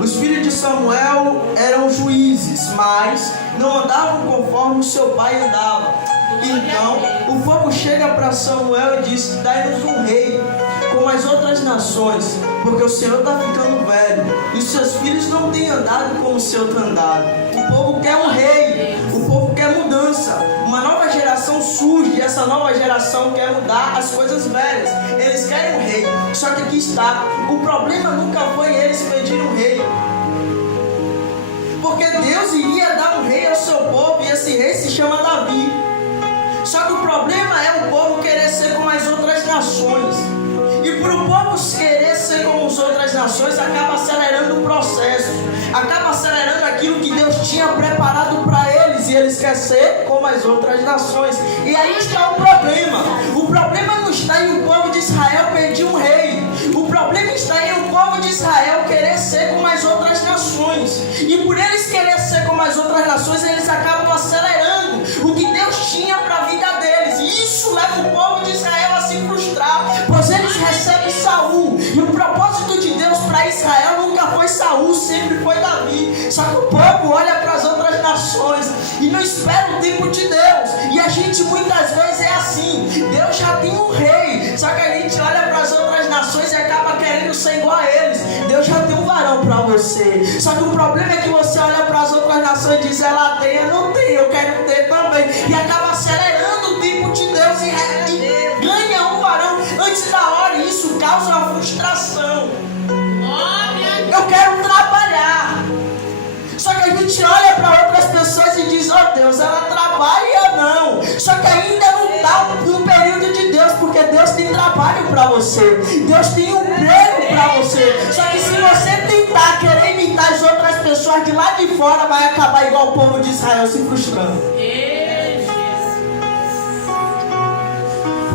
Os filhos de Samuel eram juízes, mas não andavam conforme o seu pai andava. Então o povo chega para Samuel e diz: dai-nos um rei, como as outras nações, porque o Senhor está ficando velho, e os seus filhos não têm andado como o Senhor tem andado. O povo quer um rei, o povo quer mudança. Uma nova geração surge, e essa nova geração quer mudar as coisas velhas. Eles querem um rei, só que aqui está, o problema nunca foi eles pedirem um rei, porque Deus iria dar um rei ao seu povo, e esse rei se chama Davi. Só que o problema é o povo querer ser como as outras nações. E por o povo querer ser como as outras nações, acaba acelerando o processo, acaba acelerando aquilo que Deus tinha preparado para eles, e eles querem ser como as outras nações. E aí está o problema. O problema não está em o povo de Israel pedir um rei. O problema está em o povo de Israel querer ser como as outras nações. E por eles querer ser como as outras nações, eles acabam acelerando o que Deus tinha para a vida deles. E isso leva o povo de Israel a se frustrar, pois eles recebem Saul. E o propósito de Deus para Israel nunca foi Saul, sempre foi Davi. Só que o povo olha para as outras nações e não espera o tempo de Deus. E a gente muitas vezes é assim: Deus já tem um rei, só que a gente olha para as outras nações e acaba querendo ser igual a eles. Deus já tem um varão para você, só que o problema é que você olha para as outras nações e diz: ela tem, eu não tenho, eu quero ter também. E acaba acelerando o tempo de Deus e ganha um varão antes da hora, e isso causa uma frustração. Eu quero trabalhar, só que a gente olha para outras pessoas e diz: oh Deus, ela trabalha não. Só que ainda não está no período de Deus, porque Deus tem trabalho para você, Deus tem um emprego para você. Só que se você tentar querer imitar as outras pessoas de lá de fora, vai acabar igual o povo de Israel, se frustrando.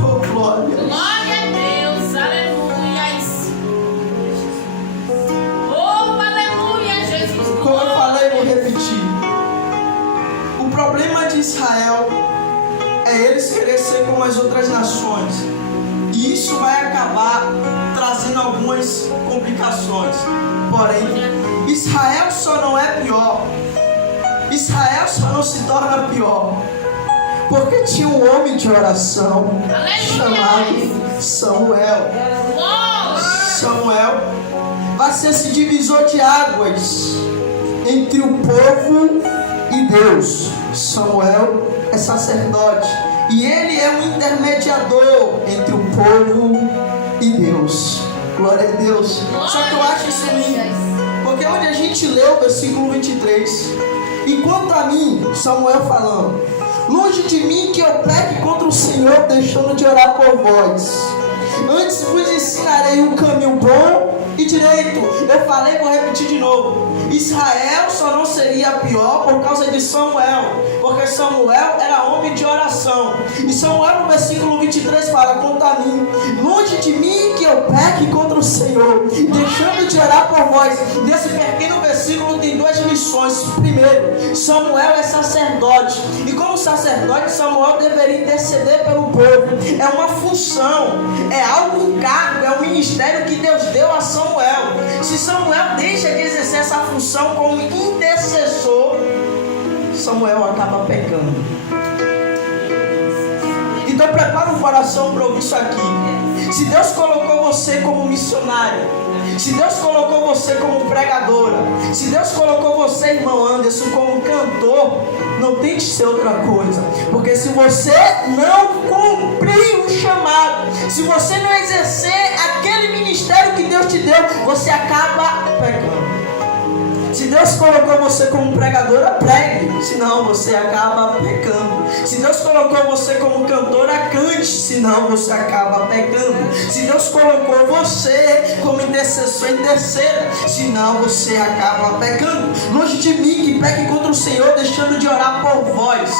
Oh, glória. Glória a Deus, aleluia. Oh, aleluia, Jesus. Como eu falei, vou repetir. O problema de Israel é eles querer ser como as outras nações. E isso vai acabar trazendo algumas complicações. Porém, Israel só não é pior. Israel só não se torna pior porque tinha um homem de oração chamado Samuel. Samuel vai ser esse divisor de águas entre o povo e Deus. Samuel é sacerdote e ele é um intermediador entre o povo e Deus. Glória a Deus. Só que eu acho isso lindo, porque onde a gente lê o versículo 23, e quanto a mim, Samuel falando: longe de mim que eu peque contra o Senhor, deixando de orar por vós. Antes vos ensinarei um caminho bom e direito. Eu falei, vou repetir de novo. Israel só não seria pior por causa de Samuel, porque Samuel era homem de oração. E Samuel no versículo 23 fala: quanto a mim, longe de mim que eu peque contra o Senhor, deixando de orar por vós. Nesse pequeno versículo tem duas lições. Primeiro, Samuel é sacerdote, e como sacerdote Samuel deveria interceder pelo povo. É uma função, é algo, um cargo, é um ministério que Deus deu a Samuel. Se Samuel deixa de exercer essa função como intercessor, Samuel acaba pecando. Então prepara o coração para ouvir isso aqui. Se Deus colocou você como missionário, se Deus colocou você como pregadora, se Deus colocou você, irmão Anderson, como cantor, não tente ser outra coisa. Porque se você não cumprir o chamado, se você não exercer aquele ministério que Deus te deu, você acaba pecando. Se Deus colocou você como pregadora, pregue, senão você acaba pecando. Se Deus colocou você como cantora, cante, senão você acaba pecando. Se Deus colocou você como intercessor, interceda, senão você acaba pecando. Longe de mim que peque contra o Senhor, deixando de orar por vós.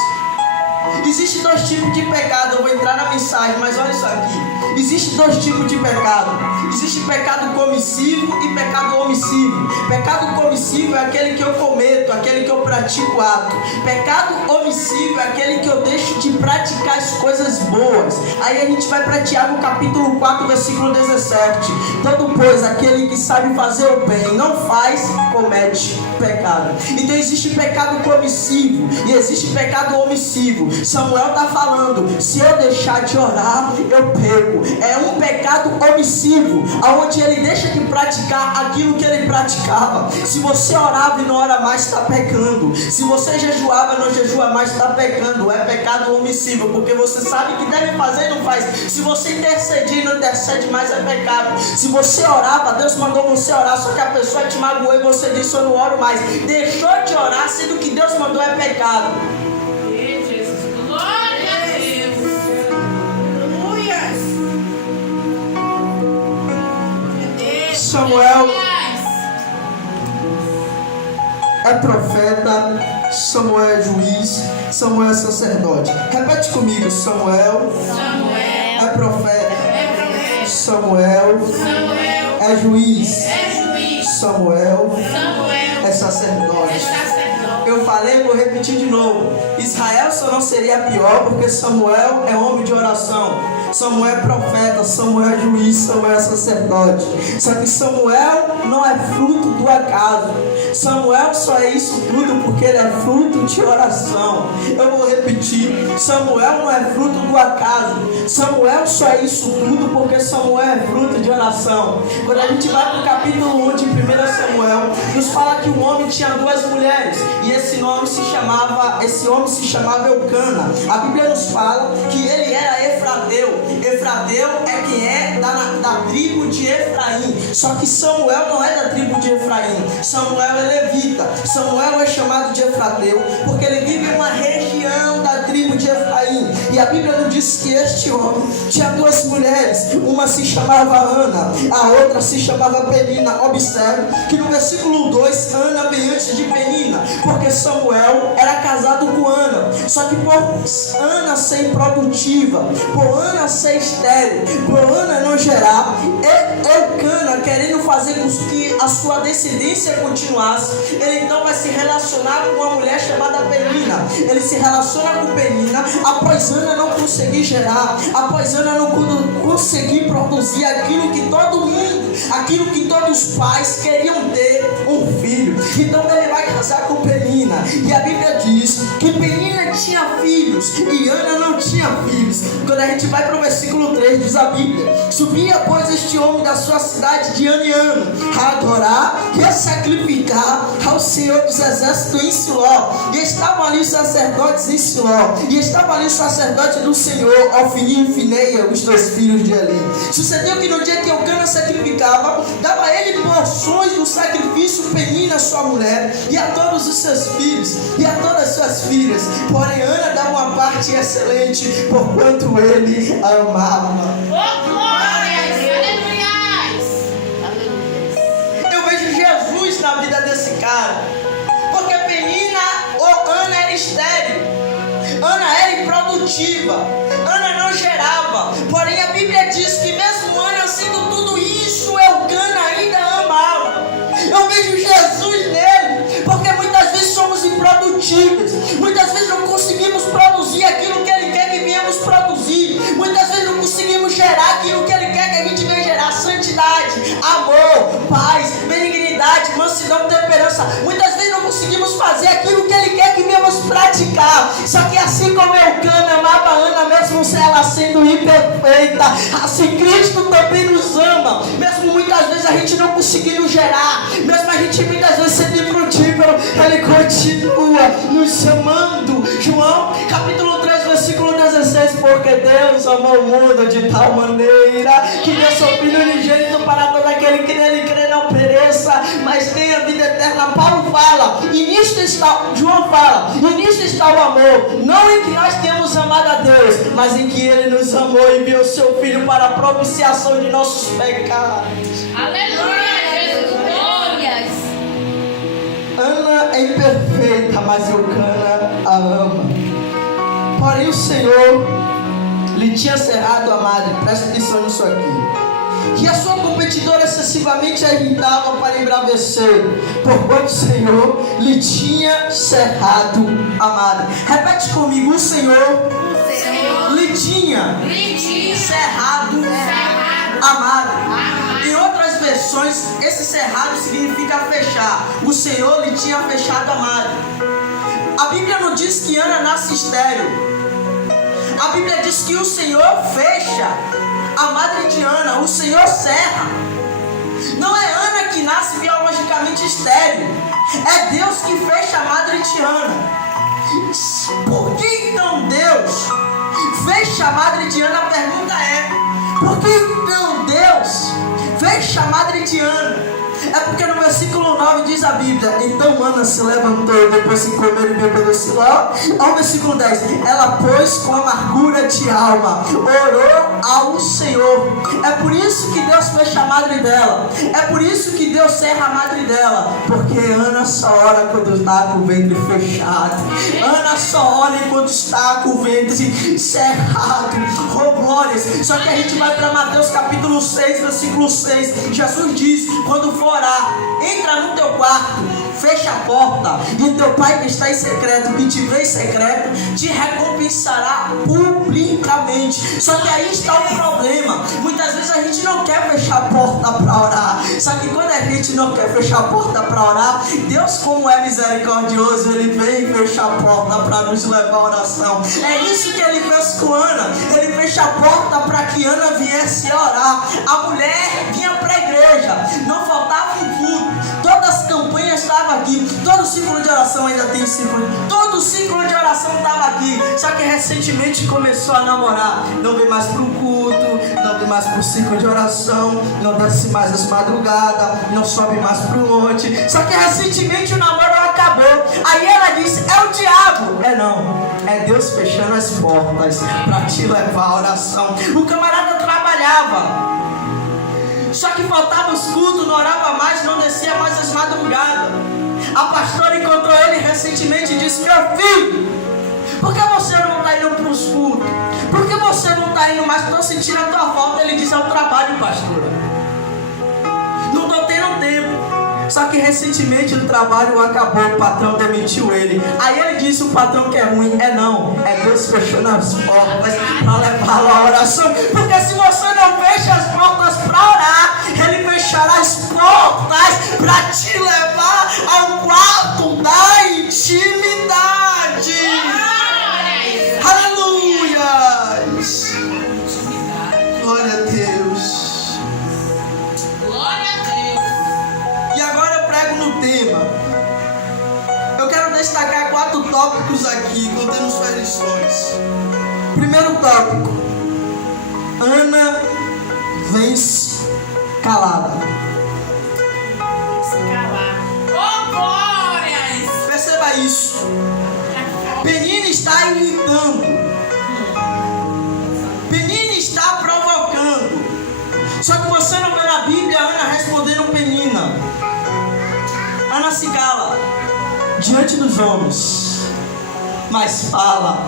Existem dois tipos de pecado. Eu vou entrar na mensagem, mas olha isso aqui. Existem dois tipos de pecado. Existe pecado comissivo e pecado omissivo. Pecado comissivo é aquele que eu cometo, aquele que eu pratico o ato. Pecado omissivo é aquele que eu deixo de praticar as coisas boas. Aí a gente vai para Tiago capítulo 4, versículo 17. Todo pois, aquele que sabe fazer o bem não faz, comete pecado. Então existe pecado comissivo e existe pecado omissivo. Samuel está falando, se eu deixar de orar, eu perco. É um pecado omissivo, onde ele deixa de praticar aquilo que ele praticava. Se você orava e não ora mais, está pecando. Se você jejuava e não jejua mais, está pecando. É pecado omissivo, porque você sabe que deve fazer e não faz. Se você intercedir e não intercede mais, é pecado. Se você orava, Deus mandou você orar, só que a pessoa te magoou e você disse, eu não oro mais. Deixou de orar, sendo que Deus mandou, é pecado. Glória a Deus. Samuel é profeta, Samuel é juiz, Samuel é sacerdote. Repete comigo, Samuel é profeta, Samuel é juiz, Samuel é sacerdote. Eu falei, vou repetir de novo. Israel só não seria pior porque Samuel é homem de oração. Samuel é profeta, Samuel é juiz, Samuel é sacerdote. Só que Samuel não é fruto do acaso. Samuel só é isso tudo porque ele é fruto de oração. Eu vou repetir. Samuel não é fruto do acaso. Samuel só é isso tudo porque Samuel é fruto de oração. Quando a gente vai para o capítulo 1 de 1 Samuel, nos fala que um homem tinha duas mulheres. E esse homem se chamava Eucana. A Bíblia nos fala que ele era Efradeu. Efradeu é quem é da tribo de Efraim. Só que Samuel não é da tribo de Efraim. Samuel é levita. Samuel é chamado de Efradeu porque ele vive em uma região da tribo de Efraim. E a Bíblia nos diz que este homem tinha duas mulheres. Uma se chamava Ana, a outra se chamava Penina. Observe que no versículo 2, Ana vem antes de Penina, porque Samuel era casado com Ana. Só que por Ana ser improdutiva, por Ana ser estéril, por Ana não gerar, Eucana, querendo fazer com que a sua descendência continuasse, ele então vai se relacionar com uma mulher chamada Penina. Ele se relaciona com Penina após Ana não conseguir gerar, após Ana não conseguir produzir aquilo que todo mundo, aquilo que todos os pais queriam ter, um filho. Então ele vai casar com Penina. E a Bíblia diz que Penina tinha filhos e Ana não tinha filhos. Quando a gente vai para o versículo 3, diz a Bíblia: subia pois este homem da sua cidade de ano em ano a adorar e a sacrificar ao Senhor dos exércitos em Siló. E estavam ali os sacerdotes em Siló. E estava ali o sacerdote do Senhor, Ofni e Fineia, os dois filhos de Eli. Sucedeu que no dia que Eucana sacrificava, dava a ele porções do sacrifício Penina, sua mulher, e a todos os seus filhos, e a todas as suas filhas. Porém Ana dava uma parte excelente, porquanto ele a amava. Oh, glórias! Aleluia! Eu vejo Jesus na vida desse cara, porque Penina ou Ana era estéril, Ana era improdutiva, Ana não gerava. Porém a Bíblia diz que mesmo Ana sendo tudo isso, Eucana ainda amava. Eu vejo Jesus nele, porque muitas vezes somos improdutíveis, muitas vezes não conseguimos produzir aquilo que Ele quer que venhamos produzir, muitas vezes não conseguimos gerar aquilo que Ele quer que a gente venha gerar: santidade, amor, paz, benignidade, mansidão, temperança. Muitas vezes não conseguimos fazer aquilo que Ele quer que venhamos praticar. Só que assim como Eucana amava Ana, mesmo ela sendo imperfeita, assim Cristo também nos ama, mesmo muitas vezes a gente não conseguindo gerar, mesmo a gente muitas vezes sendo infrutífero, Ele continua nos chamando. João capítulo 3, versículo 16: porque Deus amou o mundo de tal maneira que deu seu Filho unigênito para todo aquele que nele crê não pereça, mas tenha vida eterna. Paulo fala, e nisto está, João fala, e nisto está o amor, não em que nós temos amado a Deus, mas em que Ele nos amou e enviou seu Filho para a propiciação de nossos pecados. Aleluia! Jesus, glórias! Ana é imperfeita, mas Eucana a ama. Porém o Senhor lhe tinha cerrado a madre. Presta atenção nisso aqui. que a sua competidora excessivamente a irritava para embravecer, porquanto o Senhor lhe tinha cerrado a madre. Repete comigo: o Senhor lhe tinha cerrado a madre. Em outras versões, esse cerrado significa fechar. O Senhor lhe tinha fechado a madre. A Bíblia não diz que Ana nasce estéril. A Bíblia diz que o Senhor fecha a madre de Ana. O Senhor cerra. Não é Ana que nasce biologicamente estéril. É Deus que fecha a madre de Ana. Por que então Deus fecha a madre de Ana? A pergunta é: por que então Deus fecha a madre de Ana? É porque no versículo 9 diz a Bíblia: então Ana se levantou depois que comer e beber do Siló. Ao versículo 10: ela, pois, com amargura de alma, orou ao Senhor. É por isso que Deus fecha a madre dela. É por isso que Deus cerra a madre dela. Porque Ana só ora quando está com o ventre fechado. Ana só ora quando está com o ventre cerrado. Oh, glórias. Só que a gente vai para Mateus capítulo 6, versículo 6. Jesus diz: quando for orar, entra no teu quarto, fecha a porta, e o teu pai que está em secreto, que te vê em secreto, te recompensará publicamente. Só que aí está o problema. Muitas vezes a gente não quer fechar a porta para orar. Só que quando a gente não quer fechar a porta para orar, Deus, como é misericordioso, Ele vem e fecha a porta para nos levar à oração. É isso que Ele fez com Ana. Ele fecha a porta para que Ana viesse a orar. A mulher vinha para a igreja, não faltava um culto, todas as campanhas estavam aqui, todo o ciclo de oração ainda tem ciclo, todo o ciclo de oração estava aqui. Só que recentemente começou a namorar, não vem mais para o culto, não vem mais para o ciclo de oração, não desce mais as madrugadas, não sobe mais para o monte. Só que recentemente o namoro acabou. Aí ela disse: é o diabo. É não, é Deus fechando as portas para te levar à oração. O camarada trabalhava, só que faltava os cultos, não orava mais, não descia mais as madrugadas. A pastora encontrou ele recentemente e disse: meu filho, por que você não está indo para os cultos? Por que você não está indo mais? Estou sentindo a tua falta. Ele disse: é o trabalho, pastora, não estou tendo tempo. Só que recentemente o trabalho acabou, o patrão demitiu ele. Aí ele disse: o patrão que é ruim. É não, é Deus fechando as portas para levá-lo à oração. Porque se você não fecha as portas para orar, Ele fechará as portas para te levar ao quarto da intimidade. Aleluia! Glória a Deus. E agora eu prego no tema. Eu quero destacar 4 tópicos aqui, contendo suas lições. Primeiro tópico: Ana vence calada. Oh, glórias! Perceba isso. Penina está imitando. Penina está provocando. Só que você não vê na Bíblia Ana respondendo Penina. Ana se cala diante dos homens, mas fala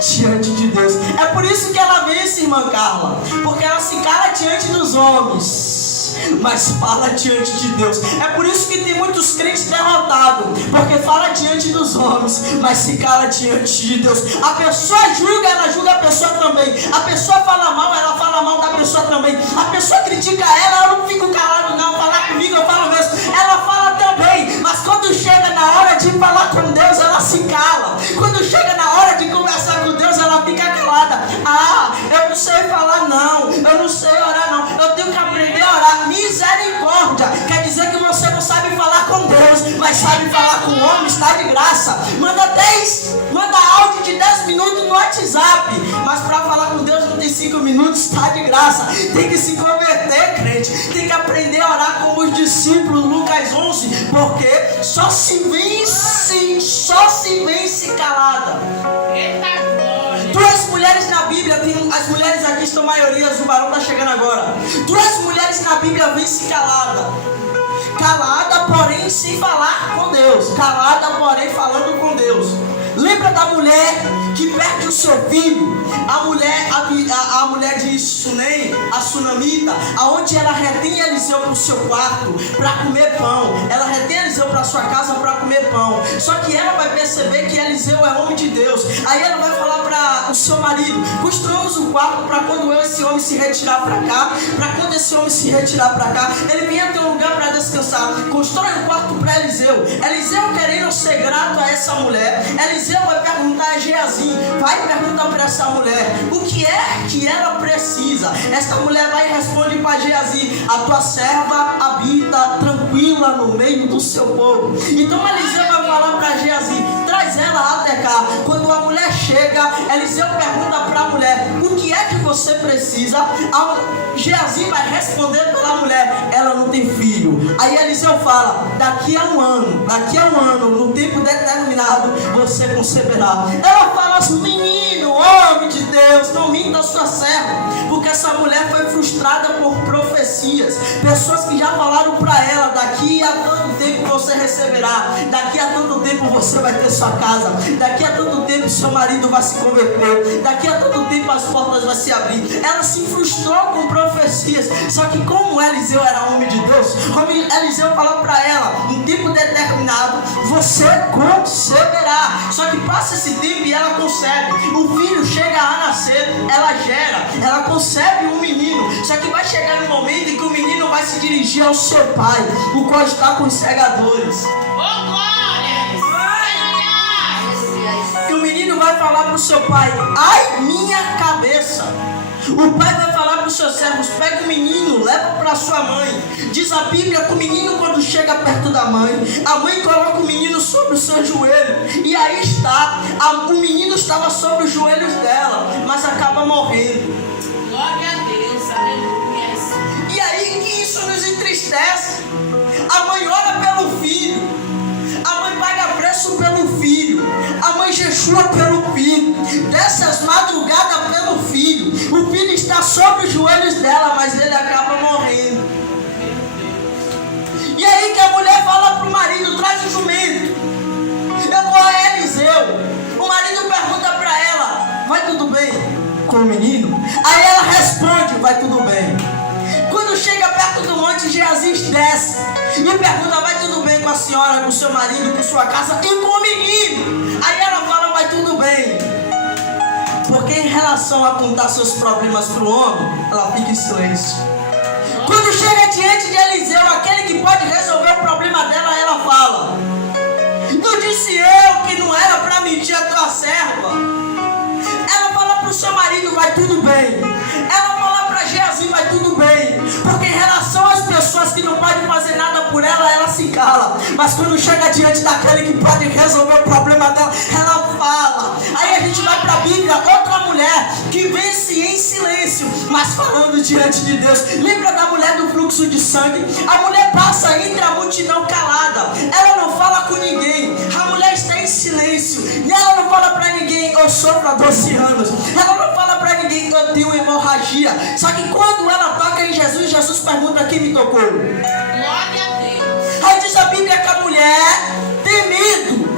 diante de Deus. É por isso que ela vence, irmã Carla, porque ela se cala diante dos homens, mas fala diante de Deus. É por isso que tem muitos crentes derrotados, porque fala diante dos homens, mas se cala diante de Deus. A pessoa julga, ela julga a pessoa também. A pessoa fala mal, ela fala mal da pessoa também. A pessoa critica ela, eu não fico calado não. Falar comigo, eu falo mesmo. Ela fala também, mas quando chega na hora de falar com Deus, ela se cala. Quando chega na hora de conversar com Deus, ela fica calada. Ah, eu não sei falar não, eu não sei orar não, eu tenho que aprender a orar. Misericórdia, quer dizer que você não sabe falar com Deus, mas sabe falar com o homem, está de graça. Manda áudio de 10 minutos no WhatsApp, mas para falar com Deus não tem 5 minutos, está de graça. Tem que se converter, crente, tem que aprender a orar como os discípulos, Lucas 11, porque só se vence calada. Eita glória! 2 mulheres na Bíblia, as mulheres aqui estão maiorias, o varão está chegando agora. 2 mulheres na Bíblia vencem calada. Calada, porém sem falar com Deus. Calada, porém falando com Deus. Lembra da mulher que perde o seu filho? A mulher de Sunem, a sunamita, aonde ela retém Eliseu para o seu quarto para comer pão. Ela retém Eliseu para sua casa para comer pão. Só que ela vai perceber que Eliseu é homem de Deus. Aí ela vai falar para o seu marido: construamos um quarto para quando esse homem se retirar para cá. Para quando esse homem se retirar para cá, ele venha ter um lugar para descansar. Constrói um quarto para Eliseu. Eliseu, querendo ser grato a essa mulher, Eliseu vai perguntar a Geazi, vai perguntar para essa mulher o que é que ela precisa. Essa mulher vai e responde para Geazi: a tua serva habita tranquila no meio do seu povo. Então Eliseu vai falar para Geazi: traz ela até cá. Quando a mulher chega, Eliseu pergunta para a mulher: o que é que você precisa? A Geazi vai responder pela mulher: ela não tem filho. Aí Eliseu fala: daqui a um ano, no tempo determinado, você conceberá. Ela fala assim: menino, homem de Deus, não minta a sua serva, porque essa mulher foi frustrada por profecias, pessoas que já falaram para ela: daqui a tanto tempo você receberá, daqui a tanto tempo você vai ter sua casa, daqui a tanto tempo seu marido vai se converter, daqui a tanto tempo as portas vão se abrir. Ela se frustrou com profecias. Só que como Eliseu era homem de Deus, Eliseu falou para ela: um tempo determinado você conceberá. Só que passa esse tempo e ela concebe. O filho chega a nascer, ela gera, ela concebe um menino. Só que vai chegar um momento em que o menino vai se dirigir ao seu pai, o qual está com os segadores. Oh, glória! E o menino vai falar para o seu pai: ai, minha cabeça. O pai vai falar para os seus servos: pega o menino, leva para sua mãe. Diz a Bíblia que o menino, quando chega perto da mãe, a mãe coloca o menino sobre o seu joelho. E aí está, o menino estava sobre os joelhos dela, mas acaba morrendo. Glória a Deus, aleluia. E aí que isso nos entristece. A mãe ora pelo filho, a mãe paga preço pelo filho, a mãe jejua pelo filho, desce as madrugadas pelo filho. O filho está sobre os joelhos dela, mas ele acaba morrendo. E aí que a mulher fala para o marido: traz o jumento, eu vou a Eliseu. O marido pergunta para ela: vai tudo bem com o menino? Aí ela responde: vai tudo bem. Quando chega perto do monte, Geazi desce e pergunta: vai tudo bem com a senhora, com o seu marido, com sua casa e com o menino? Aí ela fala: vai tudo bem. Porque em relação a contar seus problemas para o homem, ela fica em silêncio. Quando chega diante de Eliseu, aquele que pode resolver o problema dela, ela fala: não disse eu que não era para mentir a tua serva? Ela fala para o seu marido: vai tudo bem. Ela fala para Geazi: vai tudo bem. Porque em relação às pessoas que não podem fazer nada por ela, ela se cala. Mas quando chega diante daquele que pode resolver o problema dela, ela fala. Aí a gente vai para a Bíblia, outra mulher que vence em silêncio, mas falando diante de Deus. Lembra da mulher do fluxo de sangue? A mulher passa entre a multidão calada, ela não fala com ninguém. A mulher está em silêncio e ela não fala para ninguém: eu sofro há 12 anos. Ela não fala para ninguém: eu tenho hemorragia. Só que quando ela toca em Jesus, Jesus pergunta: quem me tocou? Glória a Deus. Aí diz a Bíblia que a mulher, tremendo,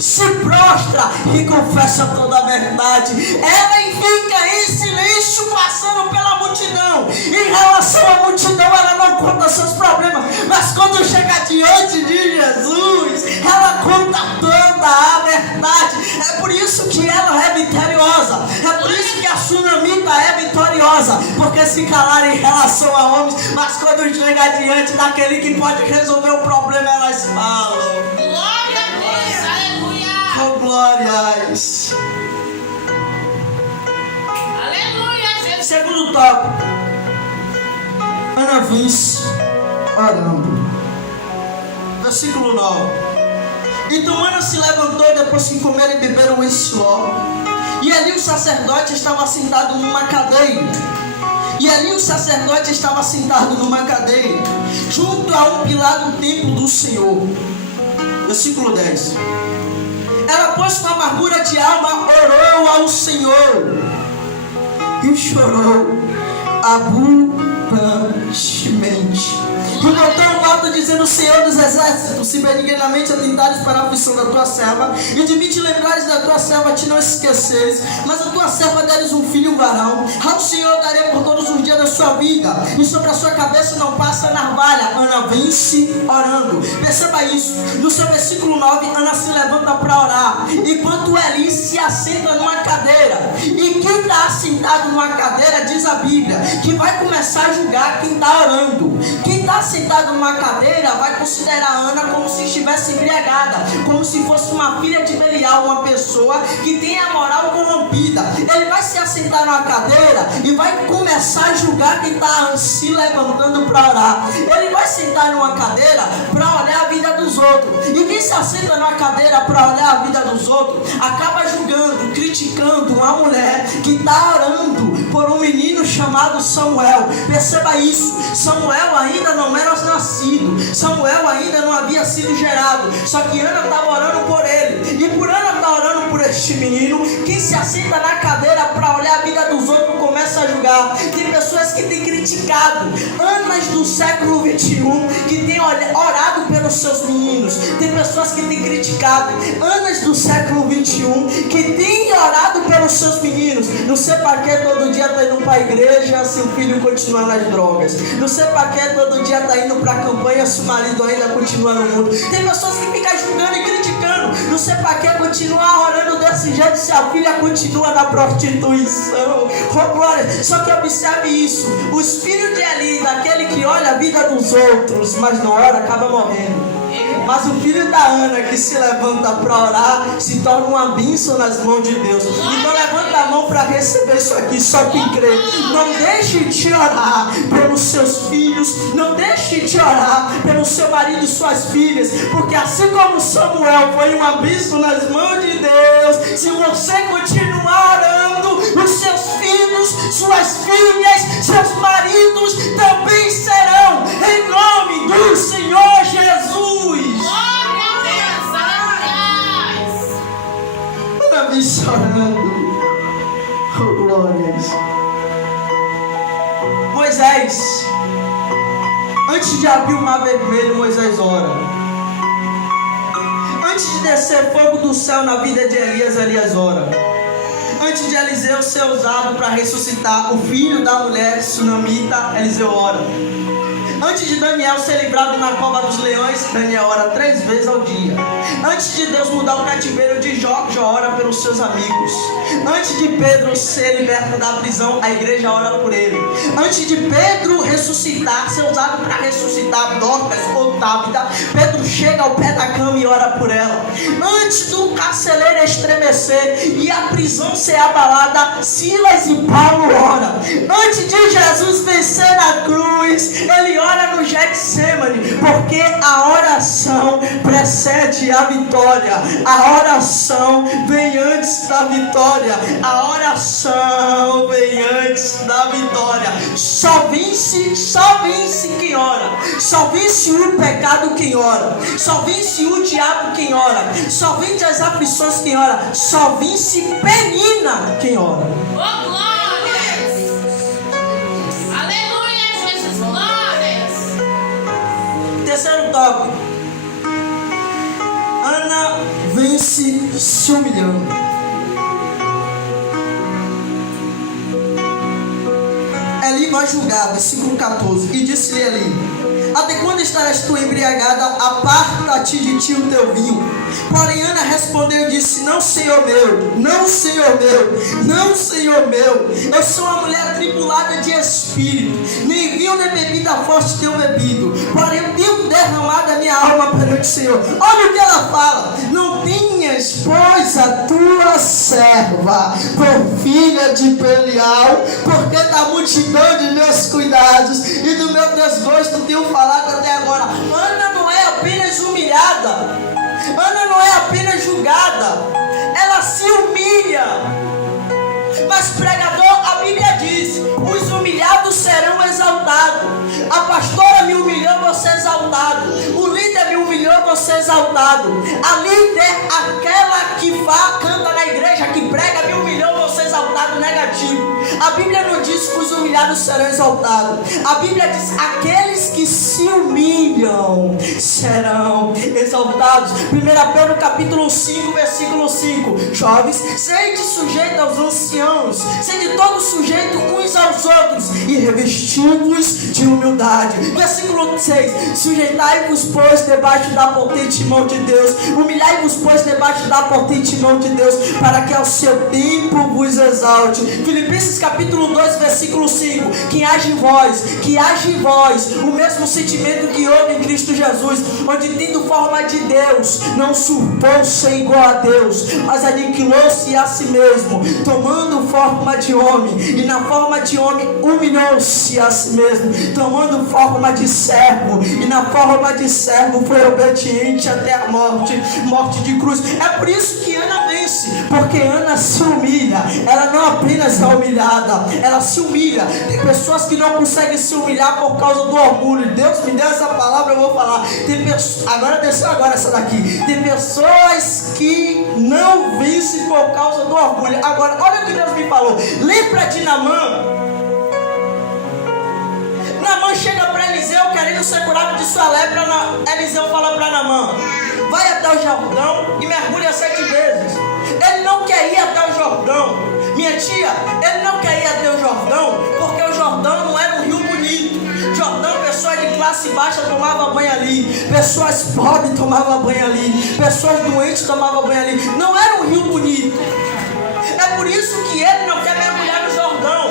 se prostra e confessa toda a verdade. Ela fica em silêncio, passando pela multidão. Em relação à multidão, ela não conta seus problemas, mas quando chega diante de Jesus, ela conta toda a verdade. É por isso que ela é vitoriosa. É por isso que a sunamita é vitoriosa, porque se calaram em relação a homens, mas quando chega diante daquele que pode resolver o problema, elas falam. Glória a Deus, aleluia. Oh, glórias. Aleluia, Jesus. Segundo tópico, Ana Vince orando. Versículo 9. Então Ana se levantou depois que comeram e beberam em Siló. E ali o sacerdote estava sentado numa cadeira. Junto a um pilar do templo do Senhor. Versículo 10. Ela, pois, com amargura de alma, orou ao Senhor e chorou abundantemente. E voltou o papo dizendo: Senhor dos exércitos, se benignamente atentares para a aflição da tua serva, e de mim te lembrares da tua serva, te não esqueceres, mas a tua serva deres um filho varão, ao Senhor darei por todos os dias da sua vida, e sobre a sua cabeça não passa navalha. Ana vence orando. Perceba isso. No seu versículo 9, Ana se levanta para orar, enquanto Eli se assenta numa cadeira. E quem está assentado numa cadeira, diz a Bíblia, que vai começar a julgar quem está orando. Quem está sentado numa cadeira vai considerar Ana como se estivesse embriagada, como se fosse uma filha de Belial, uma pessoa que tem a moral corrompida. Ele vai se assentar numa cadeira e vai começar a julgar quem está se levantando para orar. Ele vai sentar numa cadeira para olhar a vida dos outros. E quem se assenta numa cadeira para olhar a vida dos outros acaba julgando, criticando uma mulher que está orando por um menino chamado Samuel. Perceba isso. Samuel ainda não era nascido, Samuel ainda não havia sido gerado, só que Ana estava orando por ele. E por Ana estar orando por este menino, quem se assenta na cadeira para olhar a vida dos outros começa a julgar. Tem pessoas que têm criticado, Anas do século 21 que têm orado pelos seus meninos. Tem pessoas que têm criticado, Anas do século 21 que têm orado pelos seus meninos. Não sei para que todo dia está indo para a igreja se o filho continuar nas drogas. Não sei para que todo dia está indo para a campanha se o marido ainda continua no mundo. Tem pessoas que ficam julgando e criticando. Não sei para que continuar orando desse jeito se a filha continua na prostituição. Oh, glória. Só que observe isso. Os filhos de Eli, daquele que olha a vida dos outros, mas não ora, acaba morrendo. Mas o filho da Ana que se levanta para orar se torna uma bênção nas mãos de Deus. Então levanta a mão para receber isso aqui, só quem crê. Não deixe de orar pelos seus filhos, não deixe de orar pelo seu marido e suas filhas, porque assim como Samuel foi uma bênção nas mãos de Deus, se você continuar orando, os seus filhos, suas filhas, seus maridos também serão, em nome do Senhor Jesus. Glória a Deus, aleluia. Ana vem chorando. Oh, glórias. Moisés, antes de abrir o mar vermelho, Moisés ora. Antes de descer fogo do céu na vida de Elias, Elias ora. Antes de Eliseu ser usado para ressuscitar o filho da mulher sunamita, Eliseu ora. Antes de Daniel ser livrado na cova dos leões, Daniel ora 3 vezes ao dia. Antes de Deus mudar o cativeiro de Jó, Jó ora pelos seus amigos. Antes de Pedro ser liberto da prisão, a igreja ora por ele. Antes de Pedro ressuscitar, ser usado para ressuscitar Dorcas ou Tabita, Pedro chega ao pé da cama e ora por ela. Antes do carcereiro estremecer e a prisão ser abalada, Silas e Paulo oram. Antes de Jesus vencer na cruz, ele ora no Getsemane, porque a oração precede a vitória. A oração vem antes da vitória. A oração vem antes da vitória. Só vence quem ora. Só vence o pecado quem ora. Só vence o diabo quem ora. Só vence as aflições quem ora. Só vence Penina quem ora. Oh, glórias. Aleluia, Jesus, glórias. Terceiro tópico. Ana vence se humilhando. Eli vai julgar, versículo 14. E disse-lhe Eli: até quando estarás tu embriagada? Aparta-te de ti o teu vinho. Porém Ana respondeu e disse: não, Senhor meu, não, Senhor meu, não, Senhor meu. Eu sou uma mulher atribulada de espírito. Nem vinho nem bebida forte tenho bebido. Porém eu tenho derramado a minha alma perante o Senhor. Olha o que ela fala: não tenhas, pois, a tua serva por filha de Belial, porque da multidão de meus cuidados e do meu desgosto tenho falado até agora. Ana não é apenas humilhada, Ana não é apenas julgada, ela se humilha. Mas pregador, a Bíblia diz: os humilhados serão exaltados. A pastora me humilhou, vou ser exaltado. O líder me humilhou, vou ser exaltado. A líder, aquela que canta na igreja, que prega, me humilhou, vou ser exaltado. exaltado negativo. A Bíblia não diz que os humilhados serão exaltados. A Bíblia diz: aqueles que se humilham serão exaltados. 1 Pedro capítulo 5, versículo 5. Jovens, sede sujeitos aos anciãos, sede todos sujeitos uns aos outros e revestidos de humildade. Versículo 6. Sujeitai-vos, pois, debaixo da potente mão de Deus. Humilhai-vos, pois, debaixo da potente mão de Deus, para que ao seu tempo vos exalte. Filipenses capítulo 2, versículo 5. Que haja em vós o mesmo sentimento que houve em Cristo Jesus, onde tendo forma de Deus, não usurpou ser igual a Deus, mas aniquilou-se a si mesmo, tomando forma de homem, e na forma de homem humilhou-se a si mesmo, tomando forma de servo, e na forma de servo foi obediente até a morte de cruz. É por isso que Ana vence, porque Ana se humilha. Ela não apenas é humilhada, ela se humilha. Tem pessoas que não conseguem se humilhar por causa do orgulho. Deus me deu essa palavra, eu vou falar. Agora desceu essa daqui. Tem pessoas que não vencem por causa do orgulho. Agora, olha o que Deus me falou. Lembra de Naamã? Naamã chega para Eliseu querendo ser curado de sua lepra. Eliseu fala para Naamã: vai até o Jordão e mergulha 7 vezes. Ele não quer ir até o Jordão, minha tia. Ele não quer ir até o Jordão porque o Jordão não era um rio bonito. Jordão, pessoas de classe baixa tomavam banho ali, pessoas pobres tomavam banho ali, pessoas doentes tomavam banho ali. Não era um rio bonito. É por isso que ele não quer mergulhar no Jordão,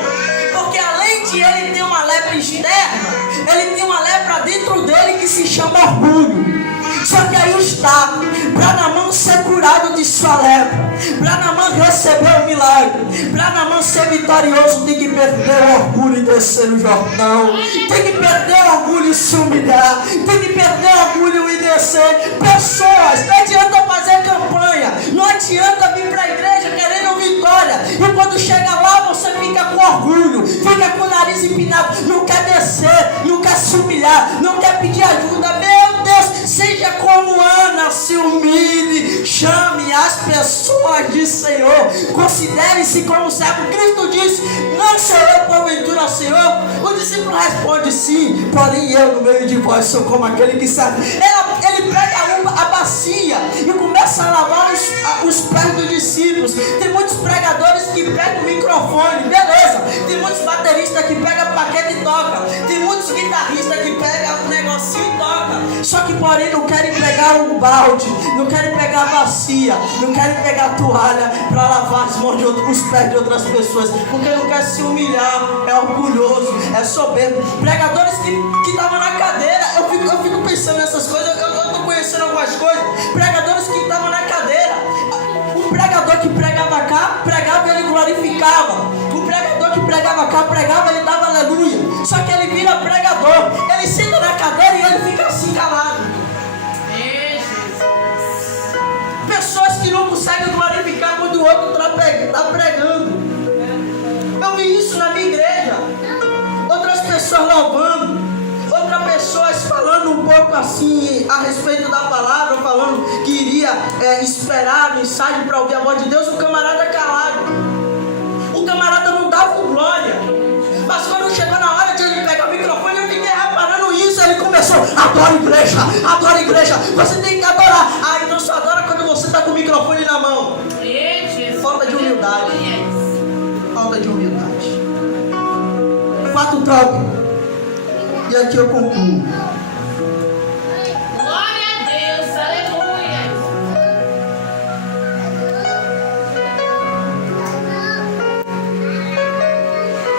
porque além de ele ter uma lepra externa, ele tem uma lepra dentro dele que se chama orgulho. Só que aí está, para Naamã ser curado de sua lepra, para Naamã receber o milagre, para Naamã ser vitorioso, tem que perder o orgulho e descer o Jordão, tem que perder o orgulho e se humilhar, tem que perder o orgulho e descer. Pessoas, não adianta fazer campanha, não adianta vir para a igreja querendo vitória, e quando chega lá você fica com orgulho, fica com o nariz empinado, não quer descer, não quer se humilhar, não quer pedir ajuda. Meu Deus, seja como Ana, se humilhe, chame as pessoas de Senhor, considere-se como servo. Cristo disse: não sou eu porventura Senhor? O discípulo responde: sim, porém eu no meio de vós sou como aquele que serve. Ele pega a bacia e começa a lavar os pés dos discípulos. Tem muitos pregadores que pegam o microfone, beleza. Tem muitos bateristas que pegam a plaqueta e toca. Tem muitos guitarristas que pegam o negocinho e toca. Só que porém não querem pegar um balde, não querem pegar a bacia, não querem pegar a toalha para lavar os pés de outras pessoas, porque não quer se humilhar, é orgulhoso, é soberbo. Pregadores que estavam na cadeira, eu fico pensando nessas coisas, eu estou conhecendo algumas coisas. Pregadores que estavam na cadeira, o pregador que pregava cá, pregava e ele glorificava. O pregador que pregava cá, pregava e ele dava aleluia. Só que ele vira pregador, ele senta na cadeira e ele fica assim calado. Pessoas que não conseguem glorificar quando o outro está pregando. Eu vi isso na minha igreja. Outras pessoas louvando, outras pessoas falando um pouco assim a respeito da palavra, falando que iria esperar a mensagem para ouvir a voz de Deus. O camarada calado, o camarada não dava glória. Mas quando chegou na hora de ele pegar o microfone, eu fiquei reparando isso. Ele começou: adora igreja, você tem que adorar. Então só adora quando você está com o microfone na mão. Falta de humildade. Falta de humildade. Fato top. E aqui eu concluo. Glória a Deus, aleluia.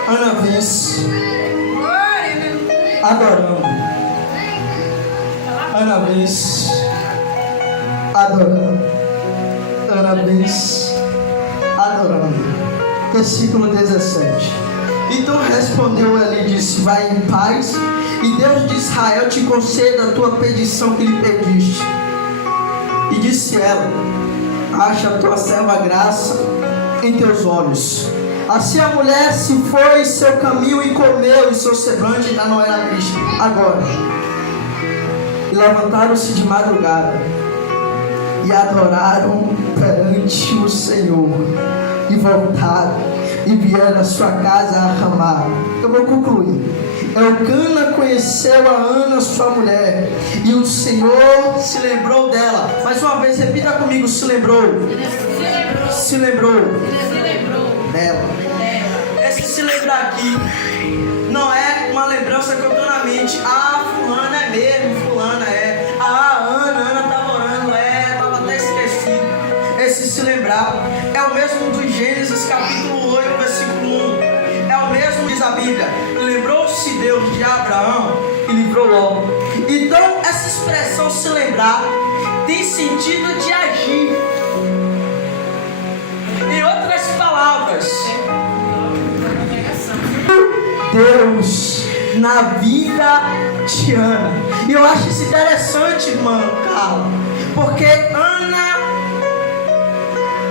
Ana vence adorando. Ana vence adorando. Ana vence adorando. Versículo 17. Então respondeu ela e disse: vai em paz, e Deus de Israel te conceda a tua petição que lhe pediste. E disse ela: acha a tua serva graça em teus olhos. Assim a mulher se foi seu caminho e comeu, e seu semblante ainda não era triste. Agora, e levantaram-se de madrugada e adoraram perante o Senhor, e voltaram e vieram à sua casa a Ramá. Eu vou concluir. Elcana conheceu a Ana, sua mulher, e o Senhor se lembrou dela. Mais uma vez, repita comigo: se lembrou. Se lembrou dela. Esse se lembrar aqui não é uma lembrança que eu estou na mente. Ah, fulana é mesmo, fulana é. Ah, Ana estava orando, estava até esquecido. Esse se lembrar é o mesmo do Gênesis capítulo 8, versículo 1. É o mesmo, diz a Bíblia: lembrou-se Deus de Abraão e livrou logo. Então essa expressão se lembrar tem sentido de agir. Em outras palavras, Deus na vida de Ana. E eu acho isso interessante, irmã Carla, porque Ana,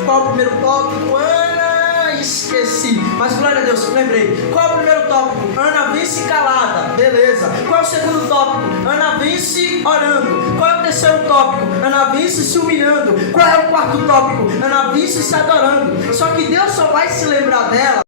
qual o primeiro tópico? Ana, esqueci, mas glória a Deus, lembrei. Qual é o primeiro tópico? Ana vence calada, beleza. Qual é o segundo tópico? Ana vence orando. Qual é o terceiro tópico? Ana vence se humilhando. Qual é o quarto tópico? Ana vence se adorando. Só que Deus só vai se lembrar dela